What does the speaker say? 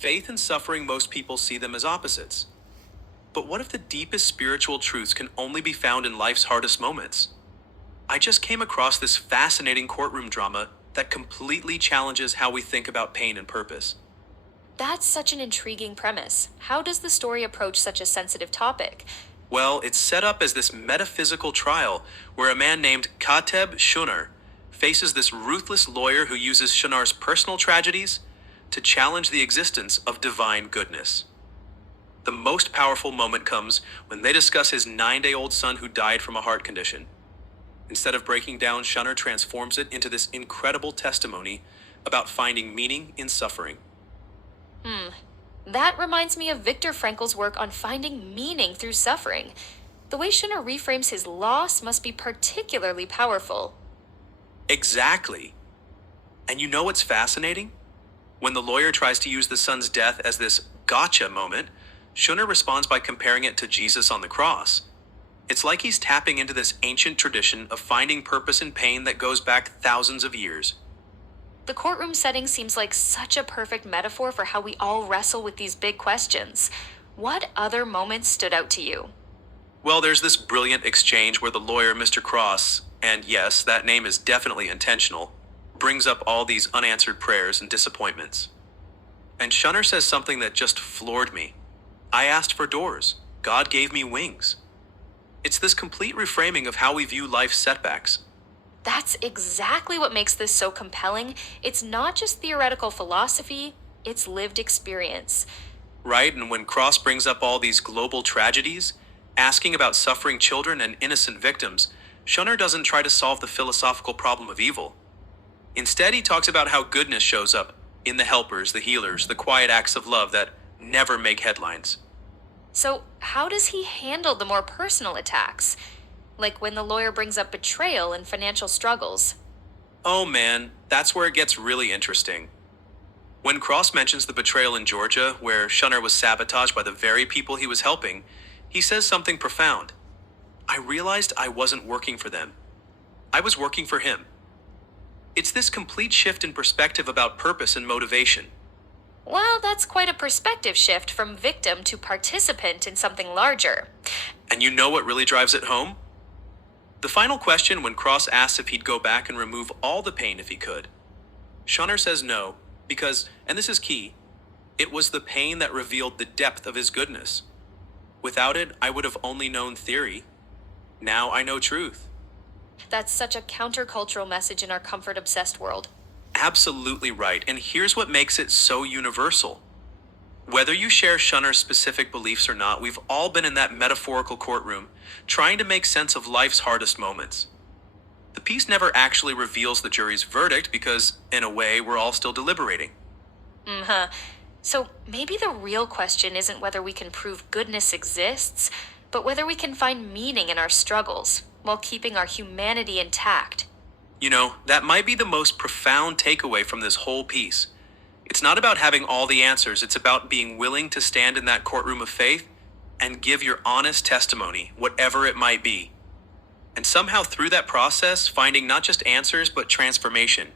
Faith and suffering, most people see them as opposites. But what if the deepest spiritual truths can only be found in life's hardest moments? I just came across this fascinating courtroom drama that completely challenges how we think about pain and purpose. That's such an intriguing premise. How does the story approach such a sensitive topic? Well, it's set up as this metaphysical trial where a man named Kateb Shunar faces this ruthless lawyer who uses Shunar's personal tragedies to challenge the existence of divine goodness. The most powerful moment comes when they discuss his 9-day-old son who died from a heart condition. Instead of breaking down, Shunnar transforms it into this incredible testimony about finding meaning in suffering. That reminds me of Viktor Frankl's work on finding meaning through suffering. The way Schunner reframes his loss must be particularly powerful. Exactly. And you know what's fascinating? When the lawyer tries to use the son's death as this gotcha moment, Shunner responds by comparing it to Jesus on the cross. It's like he's tapping into this ancient tradition of finding purpose in pain that goes back thousands of years. The courtroom setting seems like such a perfect metaphor for how we all wrestle with these big questions. What other moments stood out to you? Well, there's this brilliant exchange where the lawyer, Mr. Cross, and yes, that name is definitely intentional, brings up all these unanswered prayers and disappointments. And Shunner says something that just floored me. I asked for doors. God gave me wings. It's this complete reframing of how we view life's setbacks. That's exactly what makes this so compelling. It's not just theoretical philosophy, it's lived experience. Right? And when Cross brings up all these global tragedies, asking about suffering children and innocent victims, Shunner doesn't try to solve the philosophical problem of evil. Instead, he talks about how goodness shows up in the helpers, the healers, the quiet acts of love that never make headlines. So, how does he handle the more personal attacks? Like when the lawyer brings up betrayal and financial struggles. Oh man, that's where it gets really interesting. When Cross mentions the betrayal in Georgia, where Shunner was sabotaged by the very people he was helping, he says something profound. I realized I wasn't working for them. I was working for him. It's this complete shift in perspective about purpose and motivation. Well, that's quite a perspective shift from victim to participant in something larger. And you know what really drives it home? The final question when Cross asks if he'd go back and remove all the pain if he could. Shunner says no, because, and this is key, it was the pain that revealed the depth of his goodness. Without it, I would have only known theory. Now I know truth. That's such a countercultural message in our comfort-obsessed world. Absolutely right, and here's what makes it so universal. Whether you share Shunner's specific beliefs or not, we've all been in that metaphorical courtroom, trying to make sense of life's hardest moments. The piece never actually reveals the jury's verdict because, in a way, we're all still deliberating. So maybe the real question isn't whether we can prove goodness exists, but whether we can find meaning in our struggles while keeping our humanity intact. You know, that might be the most profound takeaway from this whole piece. It's not about having all the answers, it's about being willing to stand in that courtroom of faith and give your honest testimony, whatever it might be. And somehow through that process, finding not just answers, but transformation.